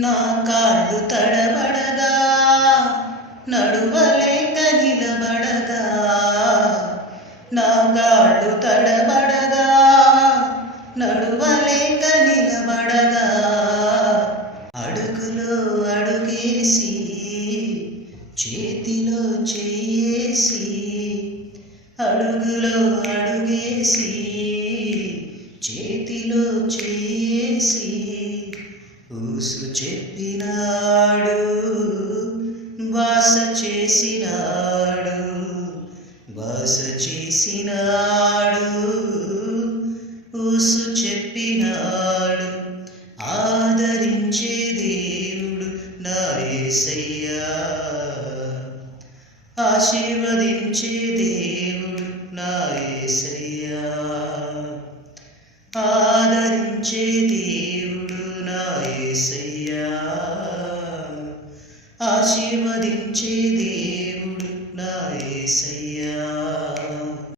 నా కాళ్ళు తడబడగా నడువలేక నిలబడగా, నా కాళ్ళు తడబడగా నడువలేక నిలబడగా, అడుగులో అడుగేసి చేతిలో చేయేసి, అడుగులో అడుగేసి చేతిలో చేయేసి, ఊసు చెప్పినాడు బాస చేసినాడు, బాస చేసినాడు ఊసు చెప్పినాడు. ఆదరించే దేవుడు నా యేసయ్యా, ఆశీర్వదించే దేవుడు నా యేసయ్యా, ఆదరించే దేవుడు నా యేసయ్యా, ఆశీర్వదించే దేవుడు నా యేసయ్యా.